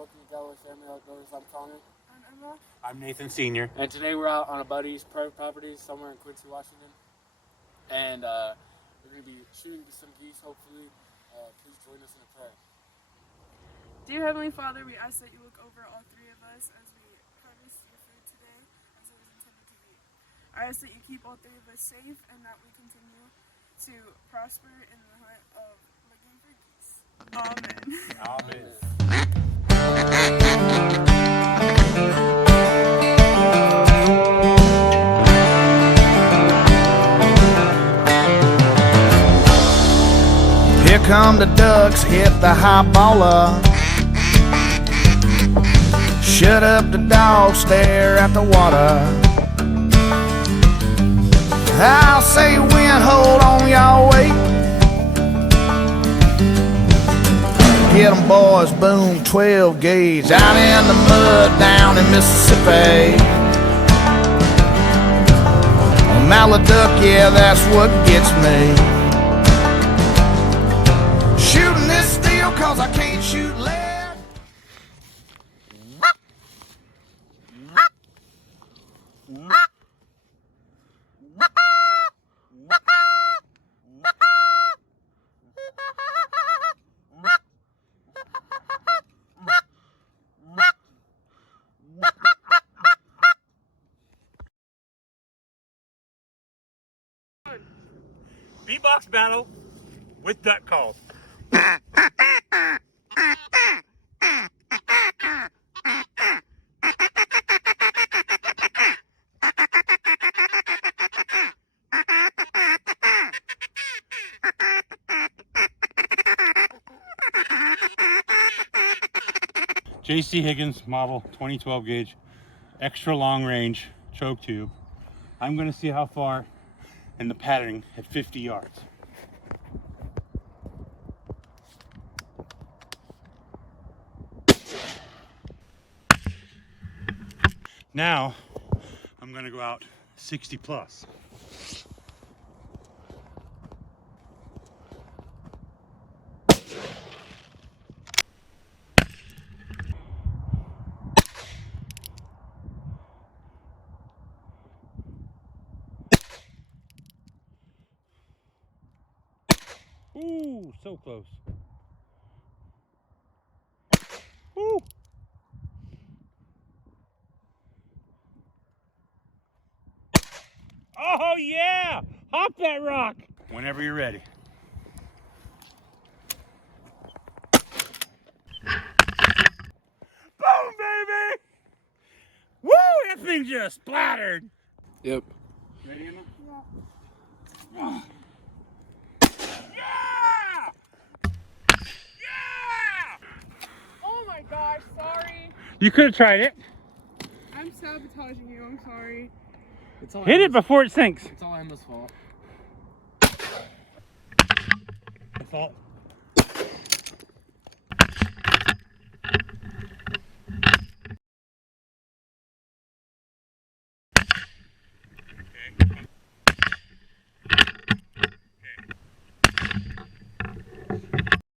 welcome to Galloway Family Outdoors. I'm Connor. I'm Emma. I'm Nathan Sr. And today we're out on a buddy's private property somewhere in Quincy, Washington. And we're going to be shooting some geese, hopefully. Please join us in a prayer. Dear Heavenly Father, we ask that you look over all three of us as we harvest your food today, as it was intended to be. I ask that you keep all three of us safe and that we continue to prosper in the hunt of looking for geese. Amen. Amen. Here come the ducks, hit the high baller. Shut up the dog, stare at the water. I'll say when, hold on, y'all wait. Get 'em boys, boom, 12 gauge. Out in the mud down in Mississippi. A mallard duck, yeah, that's what gets me. Shooting this steel cause I can't shoot lead. Beatbox battle with duck calls. JC Higgins model 2012 gauge, extra long range choke tube. I'm going to see how far in the patterning at 50 yards. Now I'm going to go out 60 plus. Ooh, so close. Ooh. Oh yeah! Hop that rock! Whenever you're ready. Boom, baby! Woo! That thing just splattered. Yep. Ready, Emma? Yeah. Yeah! Yeah! Oh my gosh, sorry. You could have tried it. I'm sabotaging you, I'm sorry. It's all Hit it before it sinks. It's all Emma's fault. My fault.